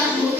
la